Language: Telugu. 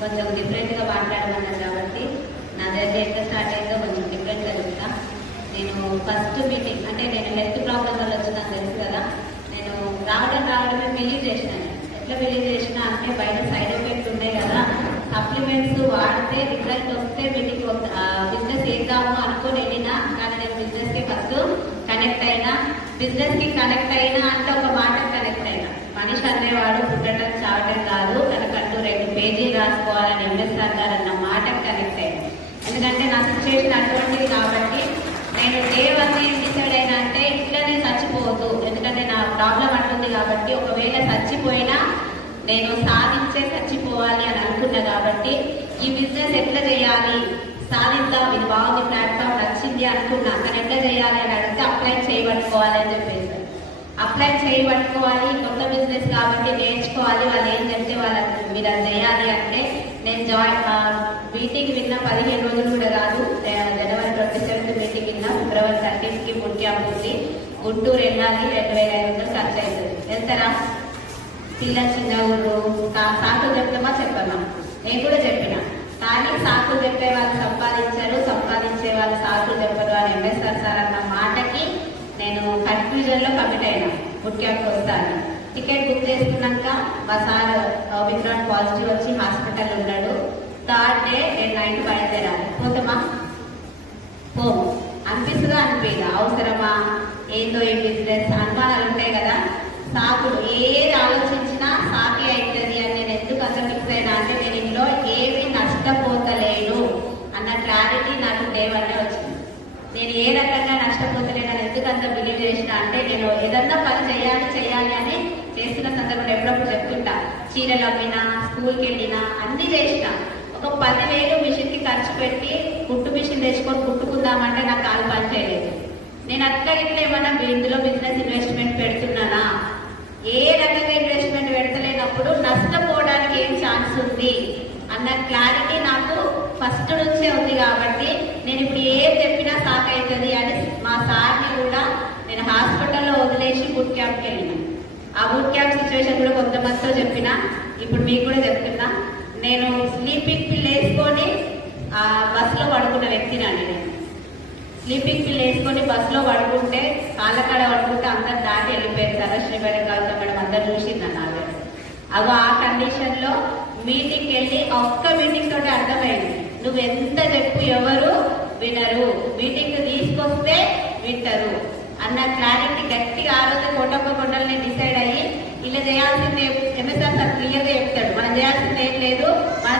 కొంచెం డిఫరెంట్గా మాట్లాడమన్నారు కాబట్టి నా దగ్గర ఎట్లా స్టార్ట్ అయిందో కొంచెం డిఫరెంట్గా చెప్తా. నేను ఫస్ట్ మీటింగ్ అంటే నేను హెల్త్ ప్రాబ్లం వల్ల వచ్చిందని తెలుసు కదా. నేను రావడమే బిలీవ్ చేసినాను. ఎట్లా బిలీవ్ చేసినా అంటే బయట సైడ్ ఎఫెక్ట్స్ ఉన్నాయి కదా, సప్లిమెంట్స్ వాడితే రిజల్ట్ వస్తే వీటికి బిజినెస్ చేద్దాము అనుకుని వెళ్ళినా. కానీ నేను బిజినెస్కి ఫస్ట్ కనెక్ట్ అయినా. బిజినెస్కి కనెక్ట్ అయినా అంటే ఒక మాట కనెక్ట్ అయినా. మనిషి అనేవాడు పుట్టడం చావటం కాదు, తనకంటూ 2 పేజీలు రాసుకోవాలని ఎంఎస్ఆర్ గారు అన్న మాటకు కనెక్ట్ అయినా. ఎందుకంటే నా సిచ్యువేషన్ అటువంటిది కాబట్టి నేను దేవన్నీ డిసైడ్ అయినా అంటే ఇట్లనే చచ్చిపోవద్దు. ఎందుకంటే నా ప్రాబ్లం అంటుంది కాబట్టి ఒకవేళ చచ్చిపోయినా నేను సాధించే చచ్చిపోవాలి అని అనుకున్నా. కాబట్టి ఈ బిజినెస్ ఎట్లా చేయాలి, సాధిద్దాం, ఇది బాగుంది, ప్లాట్ఫామ్ నచ్చింది అనుకున్నా. కానీ ఎట్లా చేయాలి అని అడిగితే అప్లై చేయబట్టుకోవాలి అని చెప్పేసి అప్లై చేయబట్టుకోవాలి. కొత్త బిజినెస్ కాబట్టి నేర్చుకోవాలి. వాళ్ళు ఏం చెప్తే వాళ్ళకి మీరు అది చేయాలి అంటే నేను మీటింగ్ విన్న 15 రోజులు కూడా కాదు. జనవరి 27 మీటింగ్ విన్నా, ఫిబ్రవరి 30కి బుట్ క్యాంప్ ఉంది. గుంటూరు వెళ్ళాలి, 2500 ఖర్చు అవుతుంది. వెళ్తారా? పిల్లలు చిన్న ఊరు సాకులు చెప్తామా చెప్పమా? నేను కూడా చెప్పిన. కానీ సాకులు చెప్పే వాళ్ళు సంపాదించారు, సంపాదించే వాళ్ళు సాకులు చెప్పరు అని ఎంఎస్ఆర్ సార్ అన్న మాటకి నేను కన్ఫ్యూజన్ లో కమిట్ అయినా. బుట్ క్యాంప్ వస్తాను. టికెట్ బుక్ చేసుకున్నాక మా సార్ విక్రాంత్ పాజిటివ్ వచ్చి హాస్పిటల్ ఉన్నాడు. 3rd డే నేను 9కి బయలుదేరాలి. పోతామా? పోము. అనిపిస్తుందా అనిపించదా? అవసరమా? ఏందో ఈ బిజినెస్ అనుమానాలు ఉంటాయి కదా. సాకులు ఏది ఆలోచించినా సాకే అవుతుంది అని నేను ఎందుకు అసలు ఫిక్స్ అయినా అంటే నేను ఇంట్లో ఏమి నష్టపోతలేను అన్న క్లారిటీ నాకు దేవన్నే వచ్చింది. నేను ఏ రకంగా నష్టపోతలేనని ఎందుకు అంత బిలీవ్ చేసిన అంటే నేను ఏదన్నా పని చేయాలి అని చేస్తున్న సందర్భంలో ఎప్పుడప్పుడు చెప్తుంటా. చీరలు అమ్మినా, స్కూల్కి వెళ్ళినా, అన్ని చేసిన. ఒక 10,000 మిషన్కి ఖర్చు పెట్టి కుట్టు మిషన్ తెచ్చుకొని కుట్టుకుందామంటే నాకు కాలు పని చేయలేదు. నేను అట్లా ఏమన్నా ఇందులో బిజినెస్ ఇన్వెస్ట్మెంట్ పెడుతున్నానా? ఏ రకంగా ఇన్వెస్ట్మెంట్ పెడతలేనప్పుడు నష్టపోవడానికి ఏం ఛాన్స్ ఉంది అన్న క్లారిటీ నాకు ఫస్ట్ నుంచే ఉంది. కాబట్టి నేను ఇప్పుడు ఏం చెప్పినా సాక్ అవుతుంది అని మా సార్ని కూడా నేను హాస్పిటల్లో వదిలేసి బుట్ క్యాంప్కి వెళ్ళిన. ఆ బుట్ క్యాంప్ సిచ్యువేషన్ కూడా కొంతమందితో చెప్పిన. ఇప్పుడు మీకు కూడా చెప్తున్నా. నేను స్లీపింగ్ పిల్ వేసుకొని బస్సులో పడుకున్న వ్యక్తినండి. నేను స్లీపింగ్ పిల్ వేసుకొని బస్సులో పడుకుంటే కాళ్ళకాడ పడుకుంటే అందరు దాటి వెళ్ళిపోయారు. సరస్వతి మేడం, కవిత మేడం అందరు చూసిందన్న ఆల్రెడీ. అగో ఆ కండిషన్ లో మీటింగ్కి వెళ్ళి ఒక్క మీటింగ్ తోటి అర్థమైంది. నువ్వు ఎంత చెప్పు ఎవరు వినరు, మీటింగ్ తీసుకొస్తే వింటారు అన్న క్లారిటీ గట్టిగా ఆ రోజు కొండలు నేను డిసైడ్ అయ్యి ఇలా చేయాల్సింది ఎంఎస్ఆర్ సార్ క్లియర్గా చెప్తాడు. మనం చేయాల్సింది ఏం లేదు.